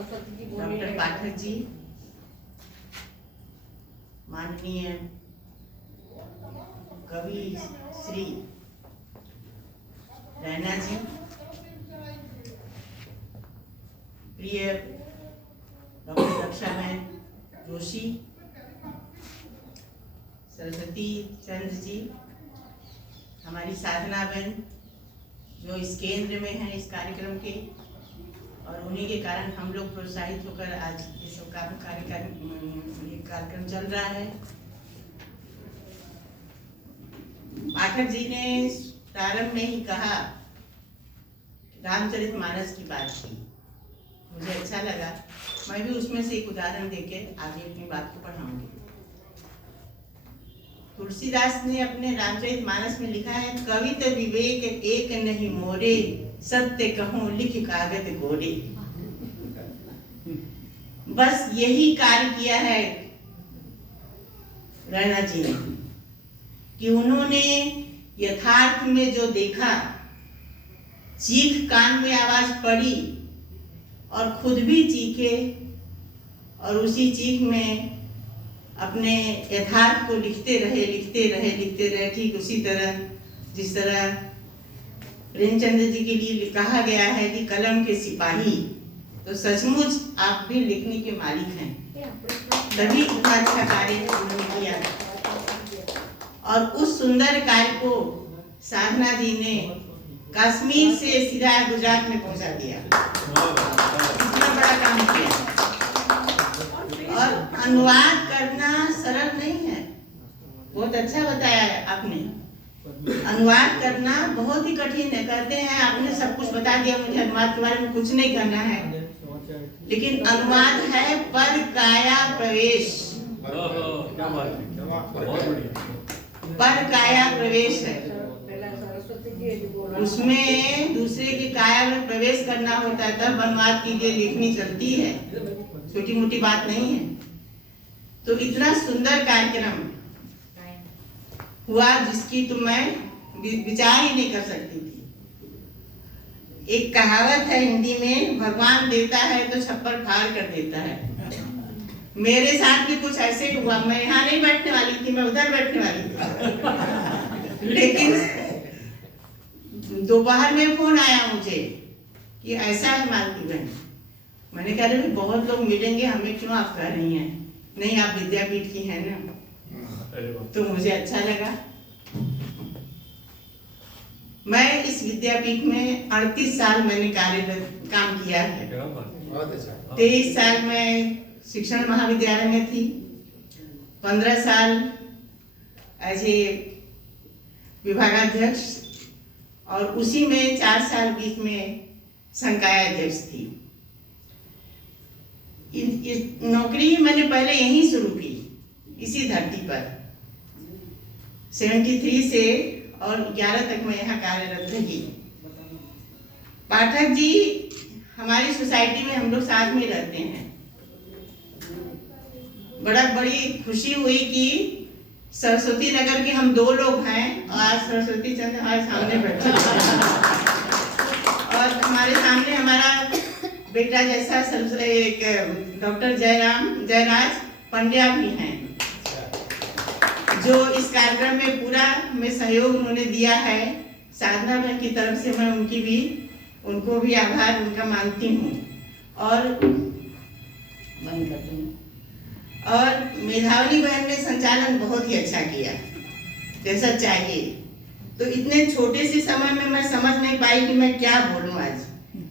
Doctor Pathak ji, माननीय कवि श्री रैना जी, प्रिय डॉक्टर रक्षाबेन जोशी, सरस्वती चंद्र जी, हमारी साधना बहन जो इस केंद्र में है इस कार्यक्रम के, और उन्हीं के कारण हम लोग प्रोत्साहित होकर आज ये सब कार्यक्रम चल रहा है। पाठक जी ने प्रारंभ में ही कहा, रामचरितमानस की बात की, मुझे अच्छा लगा। मैं भी उसमें से एक उदाहरण देके आगे अपनी बात को बढ़ाऊंगी। तुलसीदास ने अपने रामचरितमानस में लिखा है, कवित विवेक एक नहीं मोरे, सत्य कहूं लिख कागज गोरे। बस यही कार्य किया है रैना जी ने कि उन्होंने यथार्थ में जो देखा, चीख कान में आवाज पड़ी और खुद भी चीखे, और उसी चीख में अपने यथार्थ को लिखते रहे। ठीक उसी तरह जिस तरह प्रेमचंद्र जी के लिए कहा गया है कि कलम के सिपाही, तो सचमुच आप भी लिखने के मालिक हैं। तभी इतना अच्छा कार्य उन्होंने किया, और उस सुंदर कार्य को साधना जी ने कश्मीर से सीधा गुजरात में पहुंचा दिया। इतना बड़ा काम किया। और अनुवाद करना सरल नहीं है, बहुत अच्छा बताया है आपने। अनुवाद करना बहुत ही कठिन है। कहते हैं आपने सब कुछ बता दिया, मुझे अनुवाद के बारे में कुछ नहीं करना है, लेकिन अनुवाद है पर काया प्रवेश। पर काया प्रवेश है, उसमें दूसरे की काया में प्रवेश करना होता है, तब अनुवाद की लिए लिखनी चलती है, छोटी मोटी बात नहीं है। तो इतना सुंदर कार्यक्रम हुआ जिसकी तो मैं विचार ही नहीं कर सकती थी। एक कहावत है हिंदी में, भगवान देता है तो छप्पर फाड़ कर देता है। मेरे साथ भी कुछ ऐसे हुआ। मैं यहाँ नहीं बैठने वाली थी, मैं उधर बैठने वाली थी, लेकिन दोपहर में फोन आया मुझे कि ऐसा है मालती बहन। मैंने कहा रही बहुत लोग मिलेंगे, हमें क्यों आप कह रही हैं? नहीं, आप विद्यापीठ की हैं ना। तो मुझे अच्छा लगा। मैं इस विद्यापीठ में 38 साल मैंने काम किया है। 23 साल मैं शिक्षण महाविद्यालय में थी, 15 साल एज ए विभागाध्यक्ष, और उसी में 4 साल बीच में संकाय अध्यक्ष थी। नौकरी मैंने पहले यहीं शुरू की, इसी धरती पर 73 से, और 11 तक मैं यहाँ कार्यरत रही। पाठक जी हमारी सोसाइटी में हम लोग साथ में रहते हैं। बड़ी खुशी हुई कि सरस्वती नगर के हम 2 लोग हैं, और आज सरस्वती चंद्र हमारे सामने बैठे और हमारे सामने हमारा बेटा जैसा एक डॉक्टर जयराज पंड्या भी हैं, जो इस कार्यक्रम में पूरा हमें सहयोग उन्होंने दिया है। साधना बहन की तरफ से मैं उनको भी आभार उनका मानती हूँ। और बंद करती हूँ। और मेधावनी बहन ने संचालन बहुत ही अच्छा किया, जैसा चाहिए। तो इतने छोटे से समय में मैं समझ नहीं पाई कि मैं क्या बोलूं आज,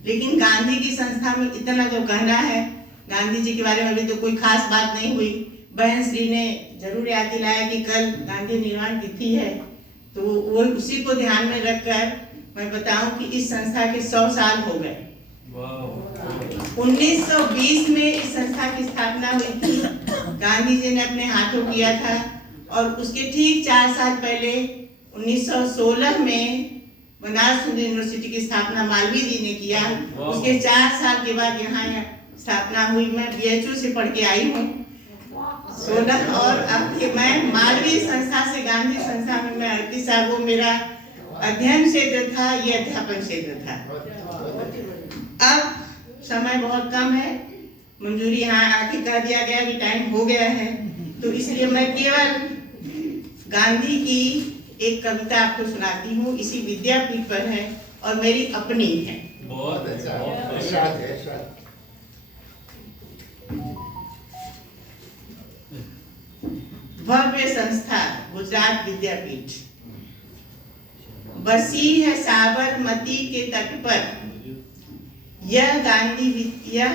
लेकिन गांधी की संस्था में इतना जो कहना है, गांधी जी के बारे में अभी तो कोई खास बात नहीं हुई। बहन श्री ने जरूर याद दिलाया कि कल गांधी निर्वाण तिथि है, तो वो उसी को ध्यान में रखकर मैं बताऊं कि इस संस्था के 100 साल हो गए। 1920 में इस संस्था की स्थापना हुई थी, गांधी जी ने अपने हाथों किया था। और उसके ठीक 4 साल पहले 1916 में बनारस हिंदू यूनिवर्सिटी की स्थापना मालवीय जी ने किया। उसके 4 साल के बाद यहाँ स्थापना हुई। मैं बीएचयू से पढ़ के आई हूँ 16, और अब मैं मालवीय संस्था से गांधी संस्था में मैं 38 साल, वो मेरा अध्ययन क्षेत्र था, ये अध्यापन क्षेत्र था। अब समय बहुत कम है, मंजूरी यहाँ आके कह दिया गया कि टाइम हो गया है, तो इसलिए मैं केवल गांधी की एक कविता आपको सुनाती हूँ। इसी विद्यापीठ पर है और मेरी अपनी है। बहुत अच्छा, इरशाद है, इरशाद। भव्य संस्था गुजरात विद्यापीठ बसी है साबरमती के तट पर, यह गांधी यह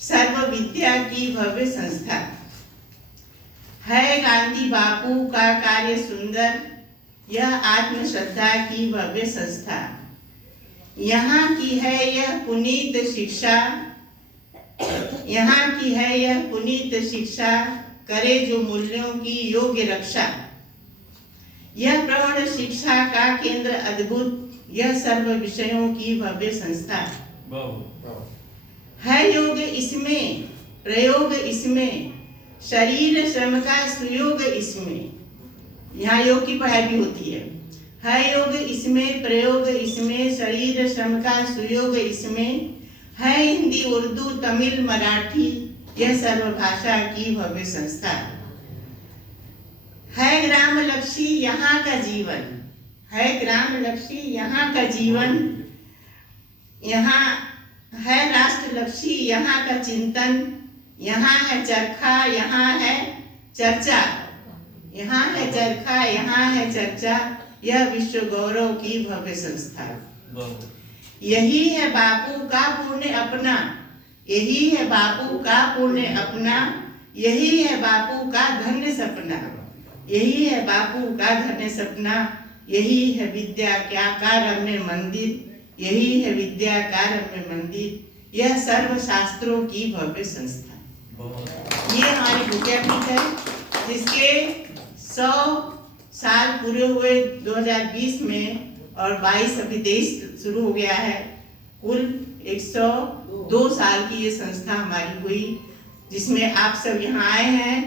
सर्व विद्या की भव्य संस्था है। गांधी बापू का कार्य सुंदर, यह आत्मश्रद्धा की भव्य संस्था। यहाँ की है यह पुनीत शिक्षा, यहाँ की है यह पुनीत शिक्षा, करे जो मूल्यों की योग्य रक्षा। यह प्रौढ़ शिक्षा का केंद्र अद्भुत, यह सर्व विषयों की भव्य संस्था है। योग इसमें, प्रयोग इसमें, शरीर श्रम का सुयोग इसमें। यहाँ योग की पढ़ाई भी होती है योग इसमें, प्रयोग इसमें, शरीर श्रम का सुयोग इसमें। है हिंदी उर्दू तमिल मराठी, यह सर्वभाषा की भव्य संस्था है। ग्राम लक्ष्य यहाँ का जीवन है, ग्राम लक्ष्य यहाँ का जीवन। यहाँ है राष्ट्र लक्ष्य यहाँ का चिंतन। यहाँ है चरखा यहाँ है चर्चा, यहाँ है चरखा यहाँ है चर्चा, यह विश्व गौरव की भव्य संस्था। यही है बापू का पुण्य अपना, यही है बापू का पुण्य अपना, यही है बापू का धन्य सपना, यही है बापू का धन्य सपना। यही है विद्या क्या कार्य में मंदिर, यही है विद्या कार्य में मंदिर, यह सर्व शास्त्रों की भव्य संस्था। ये हमारी विद्यापीठ है, जिसके 100 साल पूरे हुए 2020 में, और 22 अभी 23 शुरू हो गया है। कुल 102 साल की ये संस्था हमारी हुई, जिसमें आप सब यहाँ आए हैं।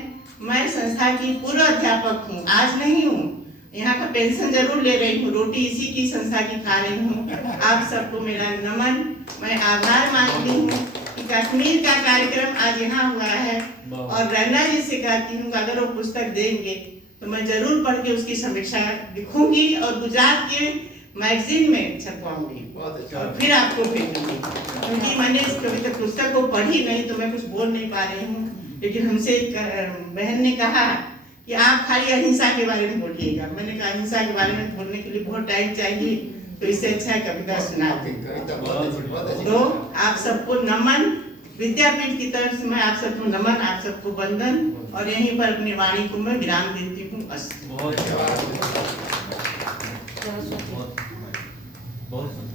मैं संस्था की पूर्व अध्यापक हूँ, आज नहीं हूँ। यहाँ का पेंशन जरूर ले रही हूँ, रोटी इसी की संस्था की खा रही हूँ। आप सबको मेरा नमन। मैं आभार मानती हूँ कि कश्मीर का कार्यक्रम आज यहाँ हुआ है, और रैना जी से कहती हूँ अगर वो पुस्तक देंगे तो मैं जरूर पढ़ के उसकी समीक्षा लिखूंगी और गुजरात के मैगजीन में छपवाऊंगी और फिर आपको भेजूंगी। क्योंकि मैंने इस कविता पुस्तक को पढ़ी नहीं तो मैं कुछ बोल नहीं पा रही हूँ, लेकिन हमसे एक बहन ने कहा कि आप खाली अहिंसा के बारे में बोलिएगा। मैंने कहा अहिंसा के बारे में बोलने के लिए बहुत टाइम चाहिए, तो इससे अच्छा है कविता सुना दें। तो आप सबको नमन, विद्यापीठ की तरफ से मैं आप सबको नमन, आप सबको वंदन, और यहीं पर अपनी वाणी को मैं विराम देती हूँ। बहुत